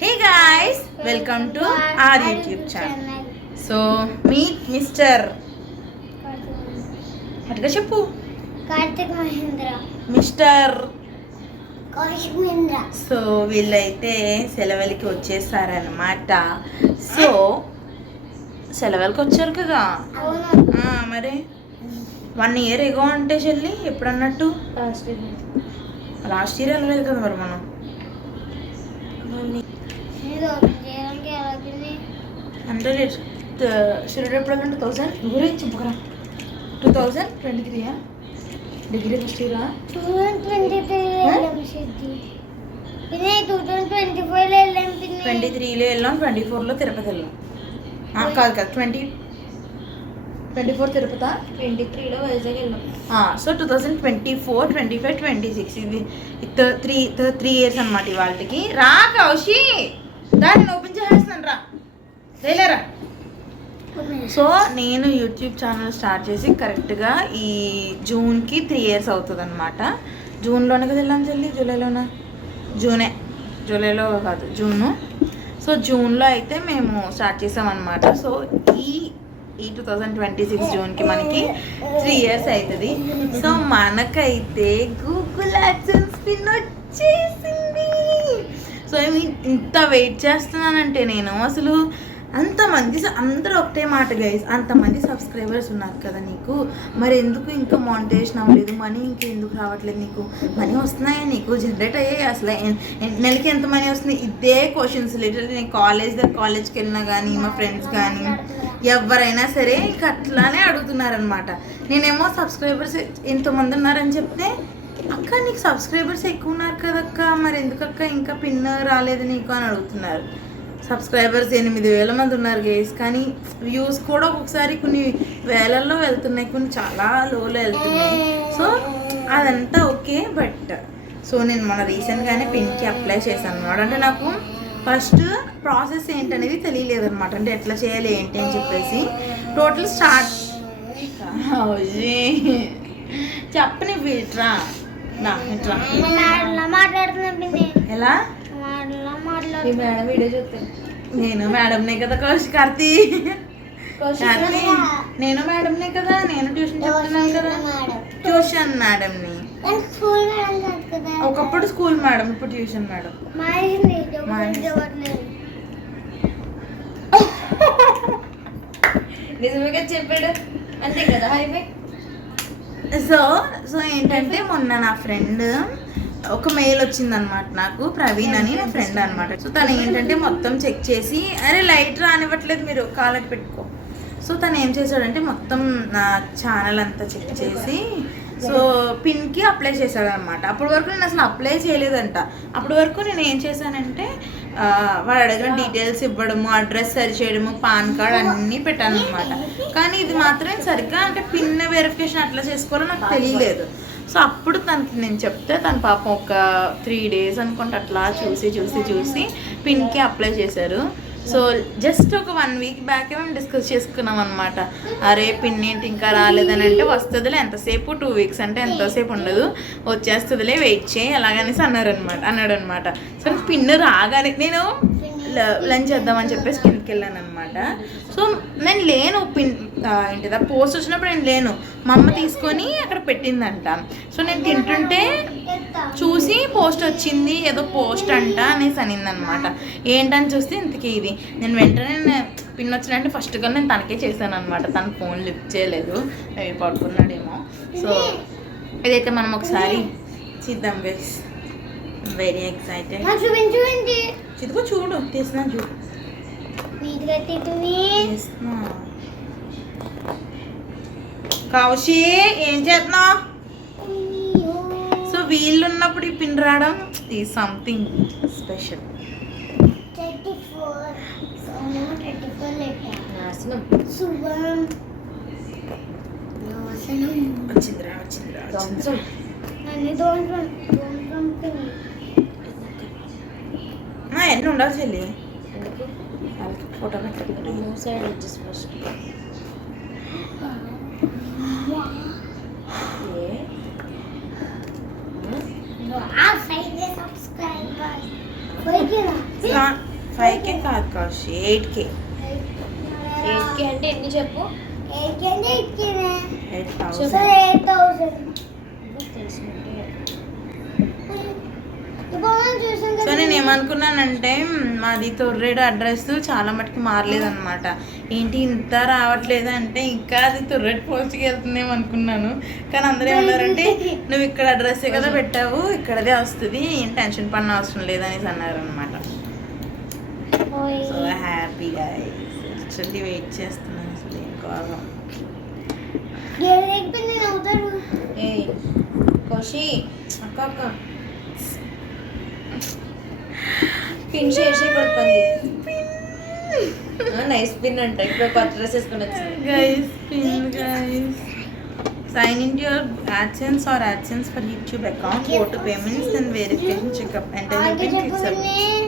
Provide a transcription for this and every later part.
Hey guys, welcome to our YouTube channel. So meet Mr. అటుగా చెప్పు. Karthik Mahindra. Mister Kaushik Mahindra. So వీళ్ళైతే సెలవులకి వచ్చేసారనమాట. సో సెలవులకి వచ్చారు కదా. మరి 1 year ఎగో అంటే చెల్లి ఎప్పుడు అన్నట్టు లాస్ట్ ఇయర్ వెళ్ళలేదు కదా మరి మనం. అంటే షిరుడు ఎప్పుడు 2000 ఊరే చెప్పకరా 2023 డిగ్రీ ఫస్ట్ ఇయరా 2023లో వెళ్ళాం, 24లో తిరుపతి వెళ్ళాం. కాదు 24 తిరుపతి, 23లో వైజాగ్ వెళ్ళాం. సో 2024, 25, 26 ఇది 3 years అనమాట ఇవాళకి. రా కౌశి, దాన్ని ఓపెన్ చేసేస్తున్నాను రా రేలేరా. సో నేను యూట్యూబ్ ఛానల్ స్టార్ట్ చేసి కరెక్ట్గా ఈ జూన్కి 3 years అవుతుంది అనమాట. జూన్లోనే కదా వెళ్ళాం చెల్లి, జూలైలో కాదు జూను. సో జూన్లో అయితే మేము స్టార్ట్ చేసామన్నమాట. సో ఈ 2026 జూన్కి మనకి 3 years అవుతుంది. సో మనకైతే గూగుల్ యాడ్సెన్స్ పిన్ వచ్చేసింది. సో ఇంత వెయిట్ చేస్తున్నానంటే నేను అసలు అంతమంది అందరూ ఒకటే మాట గైస్, అంతమంది సబ్స్క్రైబర్స్ ఉన్నారు కదా నీకు, మరి ఎందుకు ఇంకా మానిటైజేషన్ అవ్వలేదు, మనీ ఇంకెందుకు రావట్లేదు, నీకు మనీ వస్తున్నాయా, నీకు జనరేట్ అయ్యాయి, అసలు నెలకి ఎంత మనీ వస్తుంది, ఇదే క్వశ్చన్స్ లిటరల్లీ. నేను కాలేజ్కి వెళ్ళినా కానీ మా ఫ్రెండ్స్ కానీ ఎవరైనా సరే ఇంకా అట్లానే అడుగుతున్నారనమాట. నేనేమో సబ్స్క్రైబర్స్ ఎంతమంది ఉన్నారని చెప్తే, అక్క నీకు సబ్స్క్రైబర్స్ ఎక్కువ ఉన్నారు కదక్క, మరి ఎందుకక్క ఇంకా పిన్ రాలేదు నీకు అని అడుగుతున్నారు. సబ్స్క్రైబర్స్ 8,000 మంది ఉన్నారు గేస్, కానీ వ్యూస్ కూడా ఒక్కొక్కసారి కొన్ని వేలల్లో వెళ్తున్నాయి, కొన్ని చాలా లోలో వెళ్తున్నాయి. సో అదంతా ఓకే. బట్ సో నేను మన రీసెంట్గానే పిన్కి అప్లై చేశాను అనమాట. అంటే నాకు ఫస్ట్ ప్రాసెస్ ఏంటనేది తెలియలేదన్నమాట, అంటే ఎట్లా చేయాలి ఏంటి అని చెప్పేసి. టోటల్ స్టార్ట్ చెప్పని ఇట్రా ఎలా వీడియో చూస్తాను. నేను మేడంనే కదా కార్తీ, నేను మేడంనే కదా, నేను ట్యూషన్ చెప్తున్నాను కదా, ట్యూషన్ మేడంని. ఒకప్పుడు స్కూల్ మేడం, ఇప్పుడు ట్యూషన్ మేడం. నిజంగా చెప్పాడు అంతే కదా. సో ఏంటంటే మొన్న నా ఫ్రెండ్ ఒక మెయిల్ వచ్చిందనమాట నాకు, ప్రవీణ్ అని నా ఫ్రెండ్ అనమాట. సో తను ఏంటంటే మొత్తం చెక్ చేసి, అరే లైట్ రానివ్వట్లేదు మీరు కాలెట్ పెట్టుకో. సో తను ఏం చేశాడంటే మొత్తం నా ఛానల్ అంతా చెక్ చేసి సో పిన్కి అప్లై చేశాడు అనమాట. అప్పటి వరకు నేను అసలు అప్లై చేయలేదంట. అప్పటి వరకు నేను ఏం చేశానంటే వాడు అడిగిన డీటెయిల్స్ ఇవ్వడము, అడ్రస్ సరి చేయడము, పాన్ కార్డ్ అన్నీ పెట్టాను అనమాట. కానీ ఇది మాత్రం సరిగ్గా అంటే పిన్ వెరిఫికేషన్ అట్లా చేసుకోవాలో నాకు తెలియలేదు. సో అప్పుడు తనకి నేను చెప్తే తన పాపం ఒక 3 days అనుకుంటే అట్లా చూసి పిన్కి అప్లై చేశారు. సో జస్ట్ ఒక 1 week బ్యాకే మేము డిస్కస్ చేసుకున్నాం అనమాట. అరే పిన్ ఏంటి ఇంకా రాలేదని అంటే, వస్తుందిలే ఎంతసేపు 2 weeks అంటే ఎంతసేపు ఉండదు, వచ్చేస్తుందిలే వెయిట్ చేయి అలాగనేసి అన్నాడు అనమాట. సో పిన్ రాగానే నేను లంచ్ చేద్దామని చెప్పేసి కిందకి వెళ్ళాను అనమాట. సో నేను లేను, పిన్ ఏంటిదా పోస్ట్ వచ్చినప్పుడు నేను లేను, మా అమ్మ తీసుకొని అక్కడ పెట్టిందంట. సో నేను తింటుంటే చూసి పోస్ట్ వచ్చింది, ఏదో పోస్ట్ అంట అనేసి అనిందనమాట. ఏంటని చూస్తే ఇంతకీ ఇది. నేను వెంటనే పిన్ వచ్చినంటే ఫస్ట్గా నేను తనకే చేశాను అనమాట. తన ఫోన్ లిఫ్ట్ చేయలేదు, అవి పడుకున్నాడేమో. సో ఇదైతే మనం ఒకసారి చూద్దాం గైస్, వెరీ ఎక్సైటెడ్. చిదుకో చూడు, తీసినా చూడు. కౌశి ఏం చేస్తున్నావు? సో వీళ్ళు ఉన్నప్పుడు ఈ పిన్ రావడం ఈ సంథింగ్ స్పెషల్. వచ్చిందిరా ఎన్ని ఉండవు చెల్లి, ఫోటో పెట్టండి. సైడ్ వచ్చేసి ఫస్ట్ 5K కాదు కౌశి, 8K. 8K అంటే ఎన్ని చెప్పు? 8,000. సో నేను ఏమనుకున్నానంటే మాది తొర్రేడు అడ్రస్ చాలా మటుకు మారలేదన్నమాట. ఏంటి ఇంత రావట్లేదు అంటే ఇంకా అది తొర్రేడు పోస్ట్కి వెళ్తుందేమో అనుకున్నాను. కానీ అందరూ ఏమన్నారంటే నువ్వు ఇక్కడ అడ్రస్సే కదా పెట్టావు, ఇక్కడదే వస్తుంది, ఏం టెన్షన్ పడిన అవసరం లేదనేసి అన్నారు అనమాట. సో హ్యాపీగా యాక్చువల్లీ వెయిట్ చేస్తున్నాను అసలు ఏం కావాలో. కౌశి అక్క అక్క పిన్ చేసి పడుతుంది. నైస్ పిన్ అంట. ఇప్పుడు కొత్త డ్రెస్ వేసుకొని వచ్చింది. Guys, pin guys. Sign into your AdSense or AdSense for YouTube account. Go to payments and verification checkup. Enter your pin, click submit.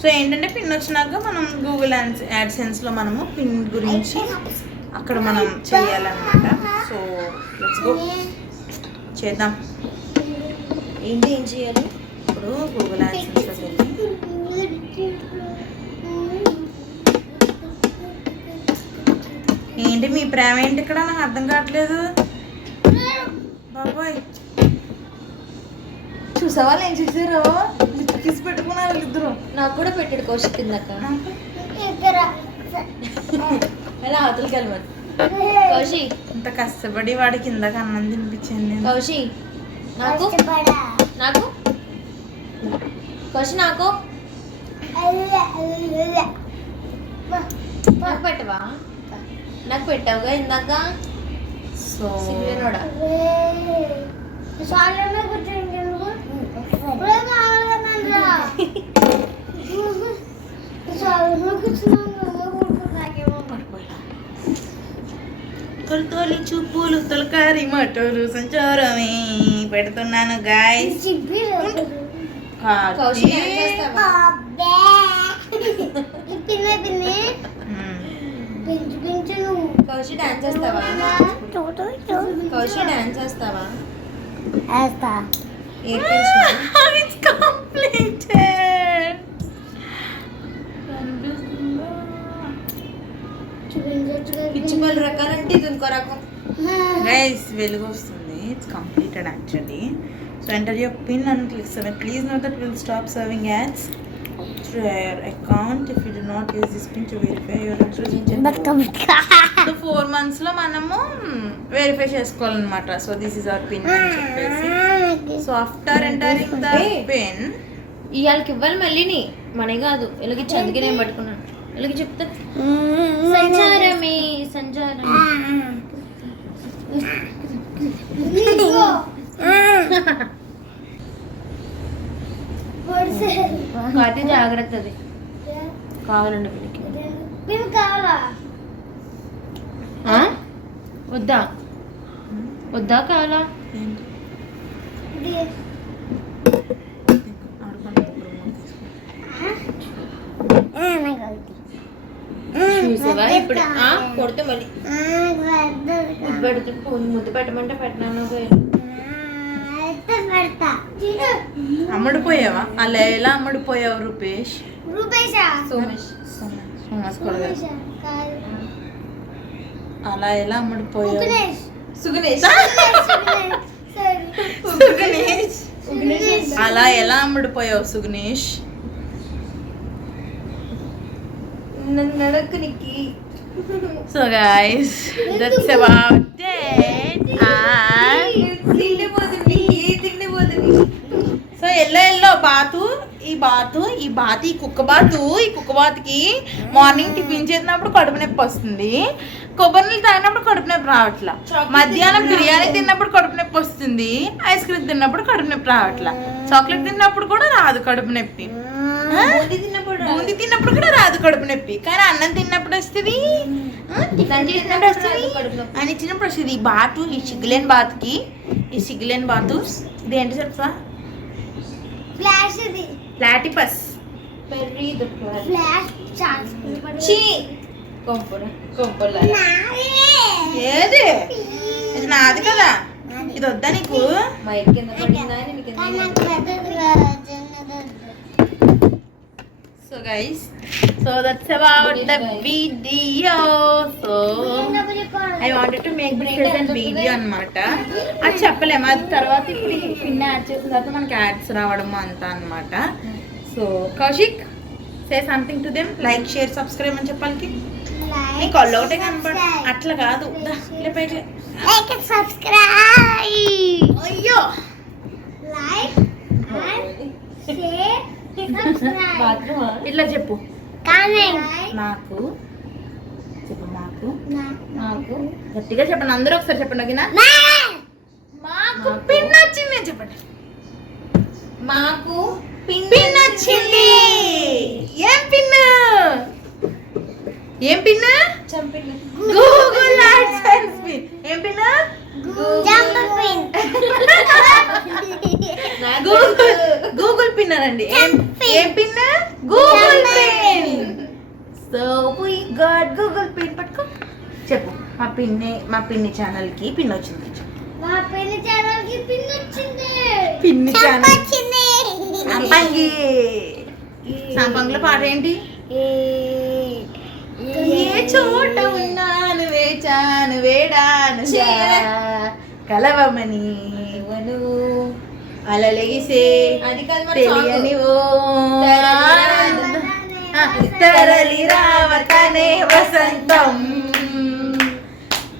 So ఏంటంటే పిన్ వచ్చినాక మనం గూగుల్ యాడ్సెన్స్లో మనము పిన్ గురించి అక్కడ మనం చేయాలన్నమాట. సో లెట్స్ గో చేద్దాం. ఏంటి ఏం చేయాలి ఇప్పుడు గూగుల్ యాడ్సెన్స్లోకి వెళ్ళి ఏంటి మీ ప్రేమ ఏంటి ఇక్కడ నాకు అర్థం కావట్లేదు బాబోయ్. చూసావా ఏం చేసారో లిప్కిస్ పెట్టుకున్నారు వాళ్ళిద్దరు. నాకు కూడా పెట్టాడు కౌశిక్ కిందక. అలా అవతలకి వెళ్ళమని. కౌశి ఇంత కష్టపడి వాడికి కిందకి అన్నం తినిపించింది. కౌశి నాకు నాకు కౌశి నాకు నాకు పెట్టవా? నాకు పెట్టావుగా ఇందాక. సో సిగ్గులేనోడా. తొలి చూపులు తొలకారి మటోరు సంచారమే పెడుతున్నాను గాయస్. కౌశి డాన్స్ చేస్తావా? కౌశి డాన్స్ చేస్తావా? కౌశి డాన్స్ చేస్తావా? It's completed. పిచ్చి పళ్ళు రకాలంటే ఇది ఇంకో రకం. Guys, వెలుగు వస్తుంది. It's completed actually. So enter your PIN and click submit. Please note that we'll stop serving ads through your account if you do not use this PIN to verify your address. So 4 months లో మనము verify చేసుకోవాలన్నమాట. So this is our pin అని చెప్పేసి. So after entering the pin ఇవాళకి ఇవ్వాలి మళ్ళీని మనే కాదు. ఎలాగిచ్చి అందుకే నేను పట్టుకున్నాను. ఎలాగి చెప్తా సంచారమే సంచారం. కాటి జాగ్రత్త. అది కావాలండి పిల్లకి. వద్దా వద్దా కావాలా? చూసావా ఇప్పుడు కొడితే మళ్ళీ ముద్దు పెట్టమంటే పెట్టినాను. అమ్ముడిపోయావా? అలా ఎలా అమ్ముడిపోయావు రూపేష్? సోమేష్ అలా ఎలా అమ్ముడిపోయావు? సుగనేష్ అలా ఎలా అమ్ముడిపోయావు సుగనేష్? నన్ను అడగ నీకి. So guys, that's about it. So yellow బాతు ఈ కుక్క బాతుకి మార్నింగ్ టిఫిన్ చేసినప్పుడు కడుపు నొప్పి వస్తుంది. కొబ్బరి నీళ్ళు తాగినప్పుడు కడుపు నొప్పి రావట్లా. మధ్యాహ్నం బిర్యానీ తిన్నప్పుడు కడుపు నొప్పి వస్తుంది. ఐస్ క్రీమ్ తిన్నప్పుడు కడుపు నొప్పి రావట్లా. చాక్లెట్ తిన్నప్పుడు కూడా రాదు కడుపు నొప్పి. బూందీ తిన్నప్పుడు కూడా రాదు కడుపు నొప్పి. కానీ అన్నం తిన్నప్పుడు వస్తుంది, అని ఇచ్చినప్పుడు వస్తుంది. ఈ బాతు ఈ సిగ్గులేని బాతు ఇది ఏంటి చెప్తా? ప్లాటిపస్. ఏది ఇది నాది కదా, ఇది వద్దా నీకు? guys, so that's about the video. So I wanted to make this as a video అన్నమాట. అది చెప్పలేము, అది తర్వాత ఇప్పుడు పిన్ యాడ్ చేసిన తర్వాత మనకి యాడ్స్ రావడము అంతా అన్నమాట. So Kaushik, say something to them, like share subscribe అని చెప్పాలి. నీకు కళ్ళు ఒకటే కనపడు, అట్లా కాదు. పైకి like and subscribe. అయ్యో Like and share, subscribe. ఇట్లా చెప్పు. Comment. నాకు చెప్పు. నాకు నాకు గట్టిగా చెప్పండి, అందరూ ఒకసారి చెప్పండి. ఓకేనా? మాకు పిన్ వచ్చింది చెప్పండి. మాకు పిన్ వచ్చింది. ఏం పిన్? ఏం పిన్? చంపిల్లు. Google AdSense pin. ఏం pin? jump pin. Google pin అనండి. ఏం పిన్? Google pin. So we got Google pin. పట్టుకో చెప్పు. మా పిన్ని ఛానల్ కి పిన్ వచ్చింది. మా పిన్ని ఛానల్ కి పిన్ వచ్చింది. పిన్ని ఛానల్ వచ్చింది. సంపంగి. సంపంగిలో పాట ఏంటి? ఏ చోట ఉన్నాను వేచాను వేడాను కలవమని అలలేసే అది కాదు మన తెలియని song. ఓ తరలి రావతనే వసంతం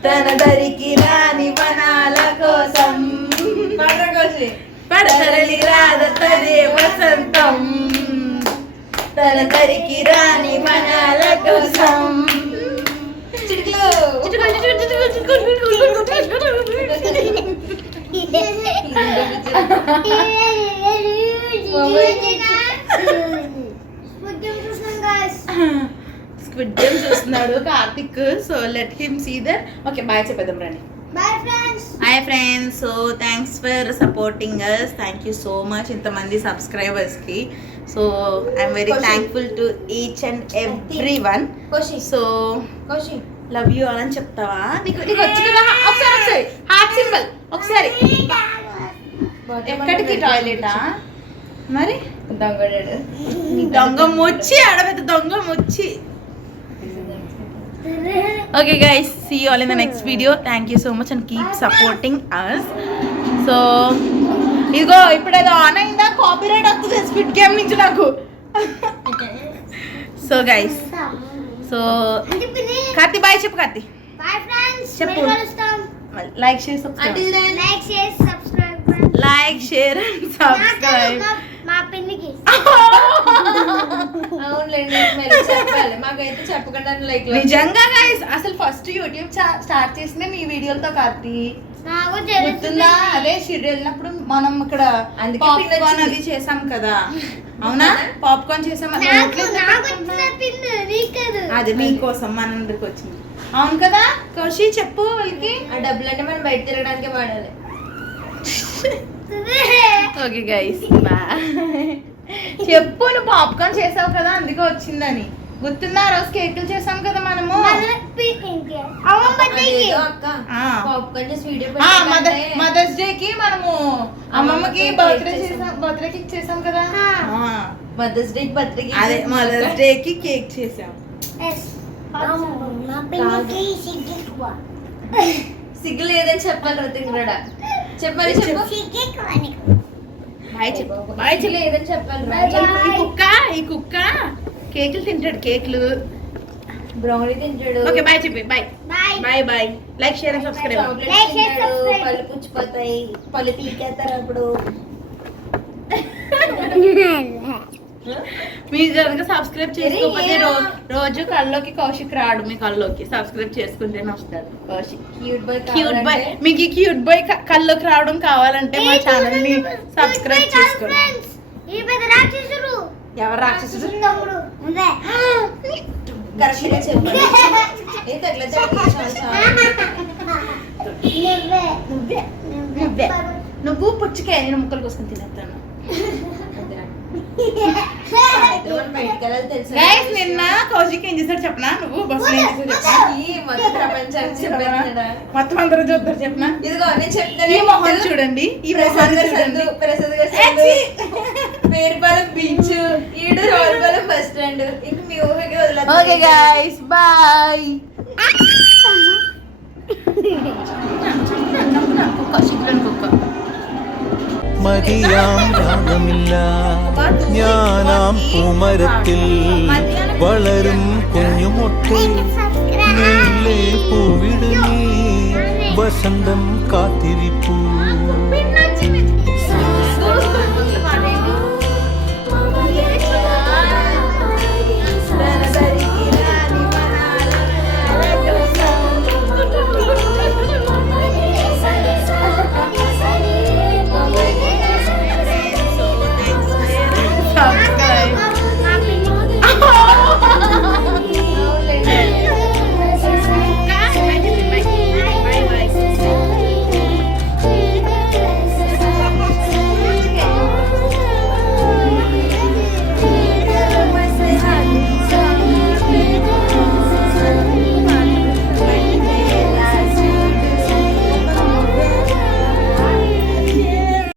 తన దరికి రాని వనాల కోసం పడతరలి రాదతనే వసంతం తన దరికి రాని వనాల కోసం. స్క్విడ్ గేమ్ చూస్తున్నాడు Karthik. So let him see that. Okay, bye చెప్పేద్దాం రండి. Bye friends. Hi friends. So thanks for supporting us. Thank you so much ఇంతమంది సబ్స్క్రైబర్స్కి. So I'm very thankful to each and every one. So love you అని చెప్తావా? నీకు వచ్చు కదా. ఒకసారి హార్ట్ సింబల్ ఒకసారి. ఎక్కడికి? టాయిలెటా? మరి దొంగ ముచ్చి ఆడపెద్ద దొంగ ముచ్చి. Okay guys, see you all in the next video. Thank you so much and keep supporting us. So ఇదిగో ఇప్పుడేదో ఆన్ అయిందా? కాపీరైట్ వస్తుంది స్క్విడ్ గేమ్ నుంచి నాకు. So guys, so Karthi bye చెప్పు. Karthi Bye friends. చెప్పు. మళ్ళీ కలుస్తాం. Like share subscribe. Like, share, subscribe. Like share and subscribe. మా పిన్నికి. అవునులేండి, మరి చెప్పాలి. మాకైతే చెప్పకుండా లైక్ నిజంగా గైస్, అసలు ఫస్ట్ యూట్యూబ్ స్టార్ట్ చేసిందే మీ వీడియోలతో. కార్తి నాకు గుర్తుందా? అదే షిరిడి వెళ్ళినప్పుడు మనం ఇక్కడ అందుకే పాప్కార్న్ పిన్ అది చేసాం కదా. అవునా? పాప్కార్న్ చేసాం. అది నాకు వచ్చిన పిన్ నీకదు. అది మీకోసం మనందరికి వచ్చింది. అవును కదా కౌశి? చెప్పు వాళ్ళకి. ఆ డబ్బులన్నీ మనం బయట తిరగడానికి వాడాలి. Okay guys, bye. చెప్పు, నువ్వు పాప్కార్న్ చేసావు కదా అందుకే వచ్చిందని. గుర్తుందా? ఆ రోజు కేకులు చేసాం కదా మనము. అదేదో అక్క ఆ. పాప్కార్న్ చేసి వీడియో మదర్స్ డే కి మనము అమ్మమ్మకి బర్త్డే చేసాం. బర్త్డే కేక్ చేసాం కదా. మదర్స్ డే బర్త్డే అదే మదర్స్ డే కి కేక్ చేసాం. మా పిన్నికి సిగ్గు. సిగ్గు లేదని చెప్పాలి. రతింగ్రడ చెప్పాలి. చెప్పు. బాయ్ చెప్పు. బాయ్ సిగ్గు లేదని చెప్పాలి. ఈ కుక్క కేకులు తింటాడు. కేకులు బ్రౌనీ తింటాడు. ఓకే బాయ్ చెప్పి. Bye bye. Bye bye. Like share and subscribe. Chocolates Like, share, తింటాడు, subscribe. పళ్ళు పుచ్చిపోతాయి, పళ్ళు పీకేస్తారు అప్పుడు. మీరు కనుక సబ్స్క్రైబ్ చేసుకోకపోతే రోజు కల్లోకి కౌశిక్ రాడు. మీ కల్లోకి సబ్స్క్రైబ్ చేసుకుంటేనే వస్తాడు Kaushik. Cute boy cute boy. మీకు ఈ క్యూట్ బాయ్ కల్లోకి రావడం కావాలంటే మా ఛానల్ ని సబ్స్క్రైబ్ చేసుకోండి. ఈ పెద్ద రాక్షసుడు. ఎవరు రాక్షసుడు? తమ్ముడు. ఉందే. కరెక్ట్ గా చెప్పాలి. ఏ తగలదు చాలా చాలా. నువ్వే. నువ్వే. నువ్వు పుచ్చుకే, నేను ముక్కలు కోసుకొని తినేస్తాను. వద్దురా. రాత్రి మనం బయటికి వెళ్ళాలి తెలుసా? గైస్ నిన్న కౌశిక్ ఏం చేశాడు చెప్పనా? నువ్వు బస్సులో ఏం చేశాడు చెప్పనా? ఈ మొత్తం ప్రపంచానికి చెప్పేస్తున్నాడా? మొత్తం అందరూ చూద్దరు చెప్పనా? ఇదిగో నేను చెప్తాను. ఈ మొహం చూడండి, ఈ మొహాన్ని చూడండి. ప్రసాద్ గారు పేరుపాలెం బీచ్, ఈడు రావులపాలెం బస్ స్టాండ్. ఇంక మీ ఊహకి వదిలేదు. Okay guys bye. മതിയാം രാഗമില്ല ഞാനാം പൂമരത്തിൽ വളരും കുഞ്ഞുമൊട്ടേ മെല്ലെ പൂവിടു നീ വസന്തം കാത്തിരിപ്പൂ